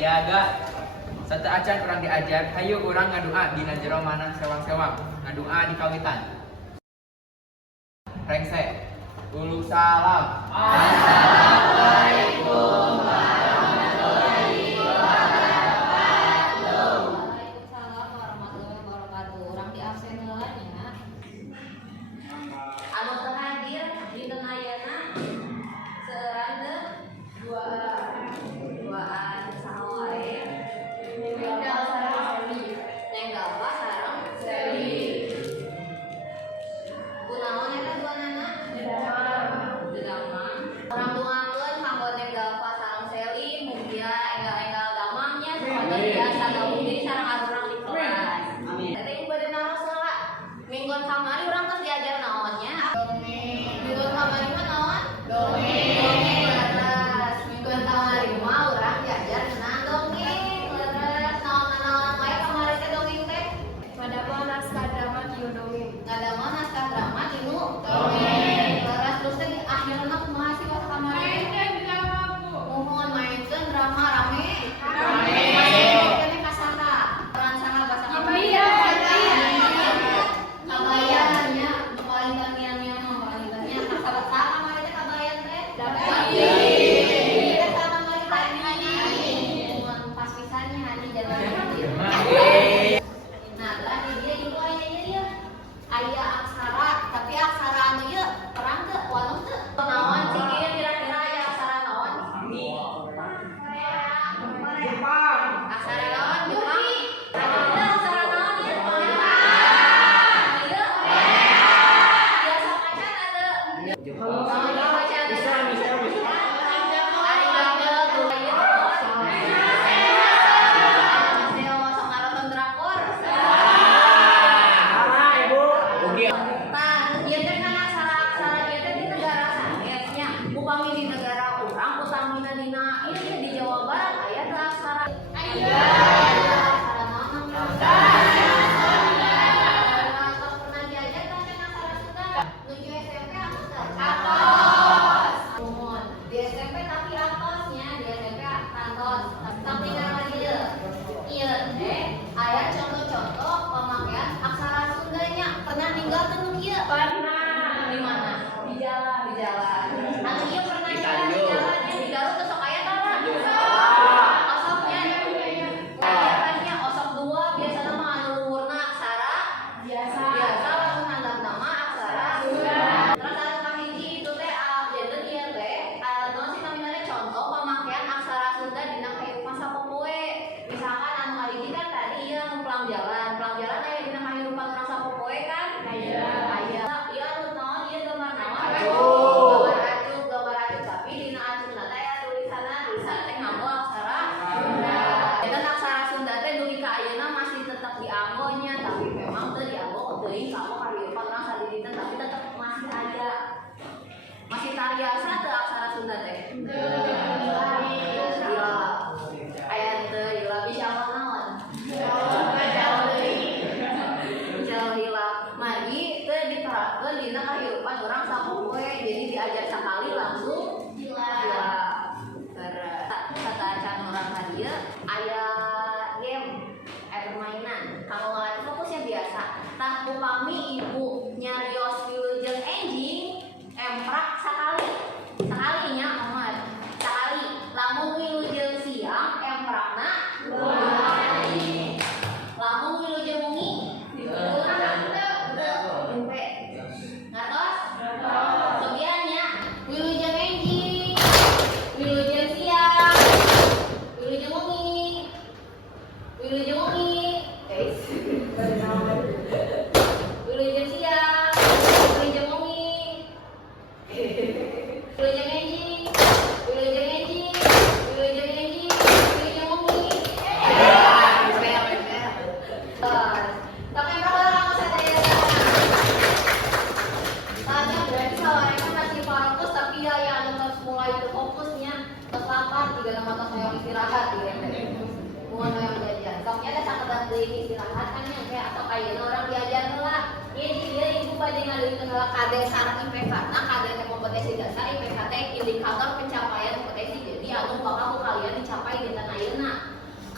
Iya gak? Satu acan orang diajar, hayu orang ngadua di jero mana sewang-sewang, ngadua di kawitan. Rengse, ulu salam. Assalamualaikum warahmatullahi wabarakatuh. Waalaikumsalam warahmatullahi wabarakatuh. Orang di absen heula nya. Anu teu hadir di ayeuna seueurang teh duaan saha wae. Nenggal sareng Seli. Kunaon eta duanana? Dedamang. Orang duakeun kanggo nenggal sareng Seli, mugia enggal-enggal damangnya supaya biasa gabung deui sareng arurang di kelas. Amin. Teh ieu bade naros heula. Minggon kamari urang tos diajar naonnya? Minggon kamari mah naon? Dongeng leres. Minggon kamari mah urang diajar ngeunaan dongeng leres. Naon-naon wae kamari teh dongeng teh? Ngadamel naskah drama tiu dongeng. Ngadamel naskah drama tinu dongeng leres. Terus teh akhirna kumaha sih pas kamari? Mainkeun drama Bu. Mohon mainkeun drama rame. Rame. Kene ka saha? Peran saha bahasa Kabayan. Kabayan nya, paling taniannya mah paling tanian. Sahabat saha kamari teh kabayan teh? Dapat. Kita sama kamari teh Hani. Mohon pas pisannya Hani jangan. Nah, tadi dia ibu ayahnya dia. Aya aksara, tapi aksara anu ieu perang teu, wanuh teu. Naon sih ieu kira-kira aya aksara naon? Aksara naon? Jepang. Ada aksara naon ieu? Ieu. Biasa macan ada. Naon macan? Bisa. Ari gamel tuh ieu. Masih sok nonton drakor. Nah, ieu teh kan aksara-aksara ieu teh di negara sanesnya. Upami di negara urang utamina dina ieu di Jawa Barat aya teu aksara. Aksara naon? Tos pernah diajar kan aksara Sunda. Nuju SMP apa teh? Atos. Mohon. Di SMP tapi atosnya, di SMP atos. Tapi nama ieu. Ieu teh aya contoh-contoh pemakaian aksara Sundanya. Pernah tinggal teu nu kieu? Pernah. Di mana? Di jalan. Anu ieu pernah jalan di jalannya di Garut teu sok aya tara. Osoknya. Ajarannya osok dua biasana mah anu luhurna aksara biasa langsung handap nama aksara Sunda. Terus anu kahiji itu teh jadi ieu teh naon sih namanya contoh pemakaian aksara Sunda dina kehidupan sapopoe. Misalkan anu kahiji kan tadi ieu anu pelang jalan aya dina kehidupan urang sapopoe kan? Aya. Ieu anu naon ieu gambar naon? Gambar acuh tapi dina acuhna teh aya tulisan teh nganggo aksara Sunda. Dan aksara Sunda teh dugi ka ayeuna masih tetap dianggonya tapi memang teu dianggo teuing kanggo kehidupan urang sadidina tapi tetap masih ada. Masih tariasa teu aksara Sunda teh? Iya. Aya teu ieu bisa naon? Jauh hilang. Mari teu diterapkeun dina kehidupan urang sapopoe jadi diajar sakali langsung hilang. Kata acan urang tadi aya game permainan. Kalau ngelatih fokusnya biasa. Tah upami ibu nyarios wilujeng enjing emprak sakalinya amat sakali lamun wilujeng siang emprakna dua kali lamun wilujeng wengi ngatos sebiannya wilujeng enjing wilujeng siang wilujeng wengi wilujeng siang wilujeng wengi wilujeng enjing wilujeng wengi tapi berapa lama saya tanya berarti sawarnya masih fokus tapi ya anu terus mulai itu fokusnya terus lapar juga nama tos yang istirahat gitu. Mohon yang belajar. Toknya ada sakedan deui istirahat kan nya kayak atau kayak orang diajar heula. Ieu dia ibu bade ngadeukeun heula KD sareng IPK. Nah, KD teh kompetensi dasar, IPK teh indikator pencapaian kompetensi. Jadi anu bakal kalian dicapai di tanah ayeuna.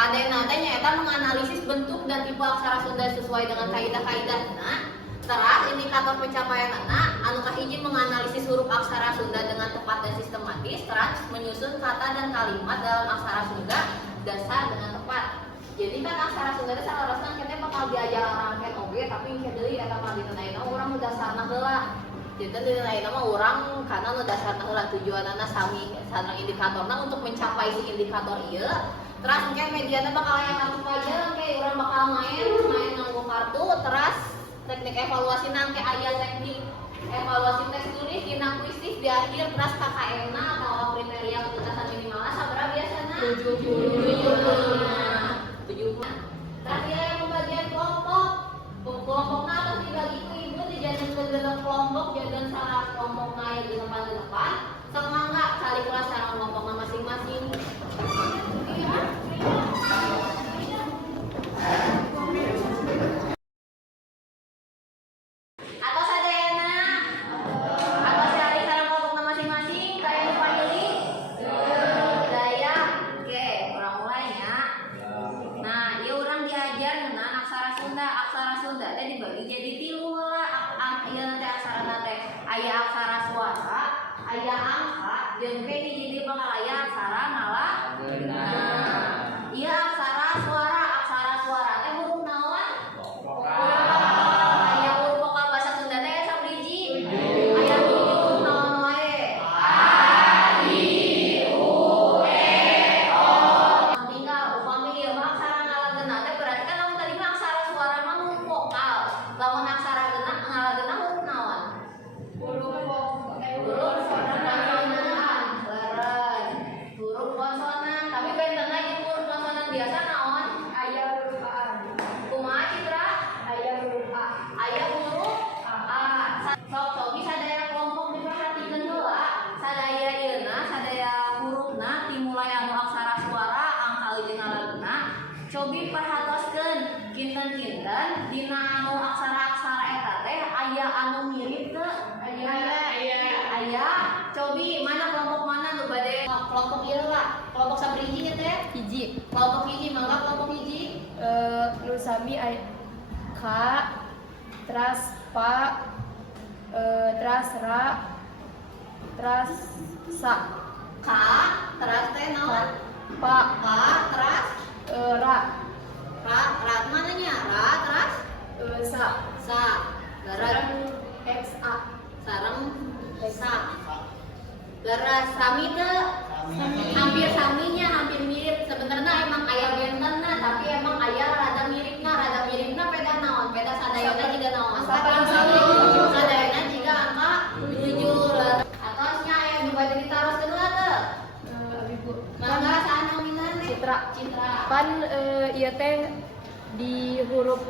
Kadena teh nyaeta menganalisis bentuk dan tipe aksara Sunda sesuai dengan kaidah-kaidahna. Teras indikator pencapaian anak anu kahiji menganalisis huruf aksara Sunda dengan tepat dan sistematis. Teras menyusun kata dan kalimat dalam aksara Sunda dasar dengan tepat. Jadi kan aksara Sunda dasar harusnya kita bakal diajar rangket oge, tapi kita deui eta mah ditenaina urang nu dasarna heula. Jadi ditenaina mah urang kana nu dasarna heula tujuanna sami sareng indikatorna untuk mencapai si indikator ieu. Teras engke mediana bakal aya kartu pajak, engke urang bakal main nganggo kartu. Teras teknik evaluasi nangke aya teknik evaluasi tes tulis dina kuisis di akhir. Teras KKM-na atau kriteria ketuntasan minimalna sabaraha biasana 70. Tadi yang pembagian kelompokna atau dibagi ku ibu dijadikan ke dalam kelompok jadan salah kelompokna yang di depan semangga cari kelas sareng kelompokna masing-masing. Atau sadayana atau cari sareng kelompokna masing-masing kayak nu payuli daya. Oke, urang mulainya. Nah, ieu urang diajar ngeunaan aksara Sunda teh dibagi jadi 3 heula. Ieu teh aksarana teh aya aksara suara, aya angka, jeung ke hiji bakal aya aksara ngalageuna. Ieu aksara suara teh huruf naon? Aya huruf vokal bahasa Sunda teh sabriji? Aya huruf naon wae? A, I, U, E, O. Tinggal upami ieu mah aksara ngalageuna teh berarti kan lamun tadi mah aksara suara mah huruf vokal. Lamun aksara ngalageuna huruf naon? Huruf konsonan. Huruf konsonan. Tapi bentenna ieu huruf konsonan biasa naon? Aya huruf A. Kumaha Citra? Aya huruf A. Aya huruf A. Sok bisa daya kelompok diperhatikeun heula. Sadaya ieuna, sadaya hurufna dimulai anu aksara suara, angka jeung ngalageuna. Cobi perhatoskeun kinten-kinten dina anu aksara-aksara eta teh aya anu mirip teu? Aya. Cobi mana kelompok mana nu bade kelompok ieu lah. Kelompok sabriji nya teh? Hiji. Kelompok hiji, mangga kelompok hiji. Nu sami aya Ka, teras Pa, teras Ra, teras Sa. Ka, teras teh naon? Pa, Ka, teras Ra, Ra mana nya? Ra, teras Sa. Sa. Leres XA. sareng Sa. Leres sami teu? Hampir saminya, hampir mirip. Sebenarnya emang aya bentenna, tapi emang aya rada miripna peda naon? Peda sadayana juga naon? Sadayana juga angka 7. Atasnya aya nu bade ditaroskeun heula teu? Ibu. Mangga saha nominanna? Citra. Pan ieu teh di huruf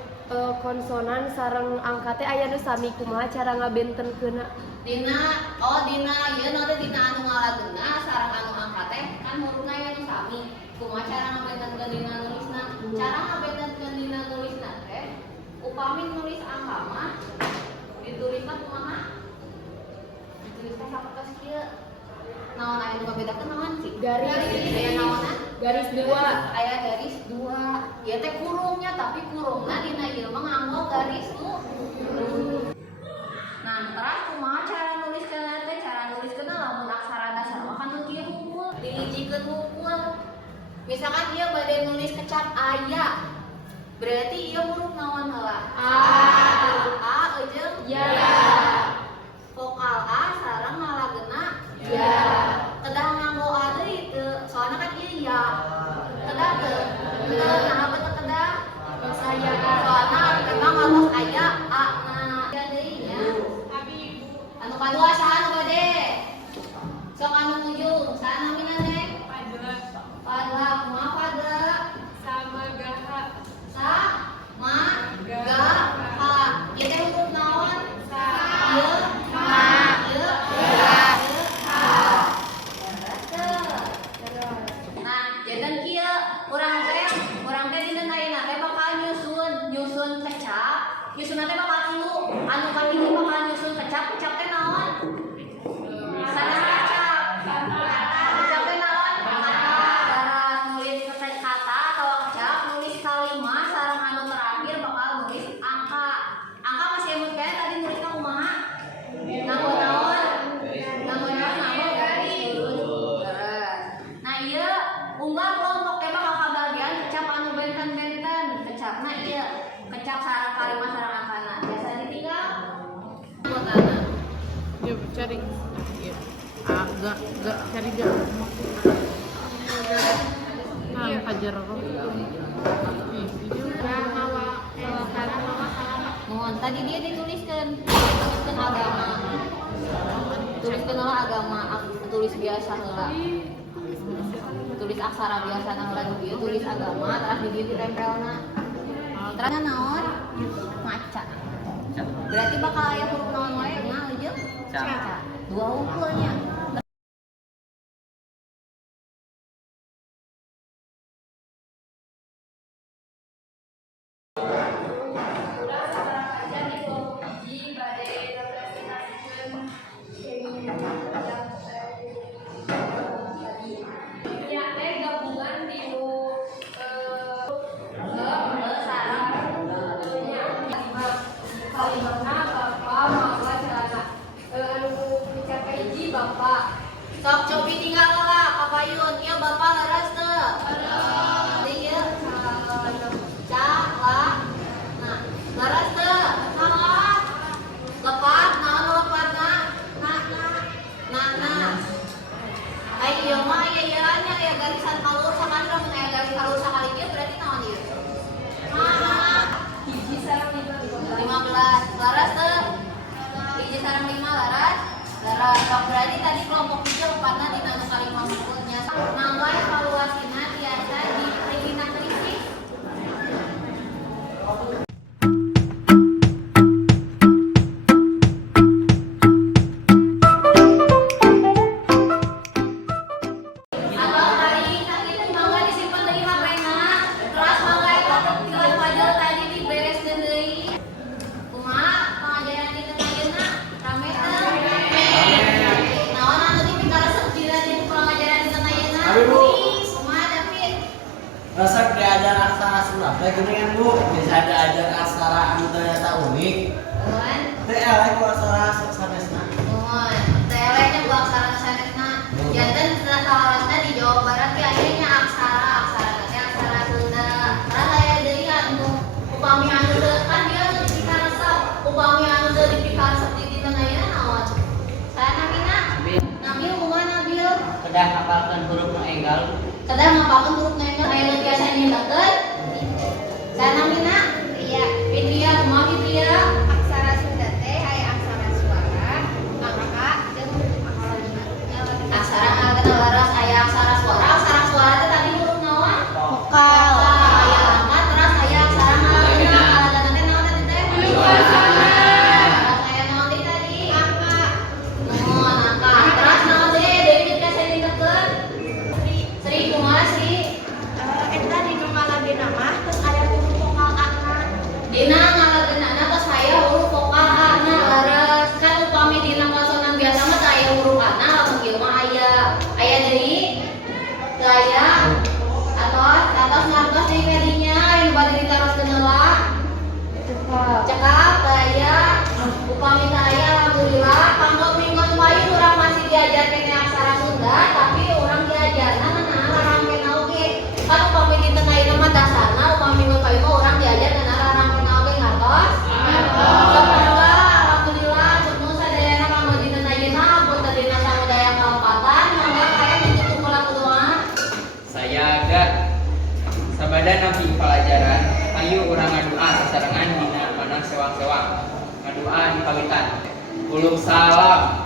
konsonan sareng angka teh aya nu sami kumaha cara ngabentenkeunna? Dina ieu nanti dina anu ngalageuna sareng anu angka teh kan hurufna aya nu sami. Kumaha cara ngabentenkeun dina nulisna? Cara ngabentenkeun dina nulisna teh upami nulis angka mah ditulisna kumaha? Ditulisna sapertos kieu. Naon aya nu ngabedakeun naon sih? Garis. Aya naonna? Garis 2. Aya garis 2. Ieu teh kurungnya tapi kurungna dina ieu mah nganggo garis nu. Nah, terus kumaha cara nuliskeunna teh? Cara nuliskeunna lamun aksara dasar mah kan kieu hungkul, dihijikeun hungkul. Misalkan ieu bade nulis kecap aya. Berarti ieu huruf naon heula? A. Huruf A jeung Ya. Vokal A sareng ngalageuna Ya. Kedah nganggo A deui teu. Soalna kan ieu ya. Kedah teu. Kenapa teu kedah? Saya. Soalna memang kalau aya A na deui nya. Anu kadua saha nu bade? Sok anu ujung, saha nominanna? Padla, kumaha padla? Sama gaha. Sa, ma, ga, ha. Ieu teh huruf naon? Sa. gak cari gak nah kajar aku Mohon tadi dia dituliskan agama. Tuliskan lah agama, tulis biasa lah. Tulis aksara biasa lah dia tulis agama, terus di dia ditempelna. Terus naon? Maca. Berarti bakal aya huruf naon wae ngaeujeuk? Ca. Dua unggulnya. Sok cobi tinggal lah, Papayun. Iya Bapak leres teu? Iya. Salah. Nah, leres teu? Salah. Lepat, naon lepatna? Nah. Ayo mah aya garisan kalur sakali lamun aya garis kalur sakali dia berarti naon ieu? Hiji sareng 15. Leres teu? Hiji sareng 5 leres? Leres. Berarti tadi kelompok 3 upatna dina nu kali 50 nya. Mangga evaluasina tiasa dipikirna krisis. Resep diajar aksara Sunda teh geuningan Bu, bisa diajar aksara anu teu nyata unik. Mohon. Teu eleh ku aksara sanesna. Mohon. Tele nya ku aksara sanesna. Janten salarasna di Jawa Barat ge aya nya aksara teh aksara Sunda. Terus aya deui anu upami anu teu kan dia anu dipikaresep. Upami anu teu dipikaresep di dinten ayeuna naon? Saenamina? Nabil kumaha Nabil? Kedah ngapalkeun huruf nu enggal. Kedah ngapalkeun huruf nu enggal aya biasa nyindakeun. Saenamina? Iya. Fitria kumaha Fitria? Aksara Sunda teh aya aksara suara, angka jeung aksara. Aksara ngagena laras aya aksara suara. Aksara suara teh tadi huruf naon? Vokal. Aya angka terus aya aksara ngagena. Ngagena teh naon tadi teh? Terus aya naon deui tadi? Angka. Naon angka. Terus naon deui? Deui dikasih dintekeun. Sri kumaha Sri? Eta di nu ngalagena mah terus aya huruf vokal A-na. Dina ngalagenana tos aya huruf vokal A-na laras. Kan upami dina konsonan biasa mah teu aya huruf A-na, lamun kieu mah aya deui. Teu aya. Atos ngartos deui kadinya anu bade ditaroskeun heula. Cekap teu aya. Upami teu aya alhamdulillah. Panggo minggon wae urang masih diajarkeun aksara Sunda, tapi urang diajarna nana rarangkeun oge. Kan upami dinten ayeuna mah dasarna upami minggon wae mah urang diajar nana rarangkeun oge ngartos. Alhamdulillah, alhamdulillah cenah sadayana kanggo dinten ayeuna pun teu dina samudaya kaopatan, mangga kaya ditutup heula ku doa. Saya agak sabada nabi pelajaran ayo urang ngadua sasarengan dina manang sewang-sewang ngadua di kawitan ulum salam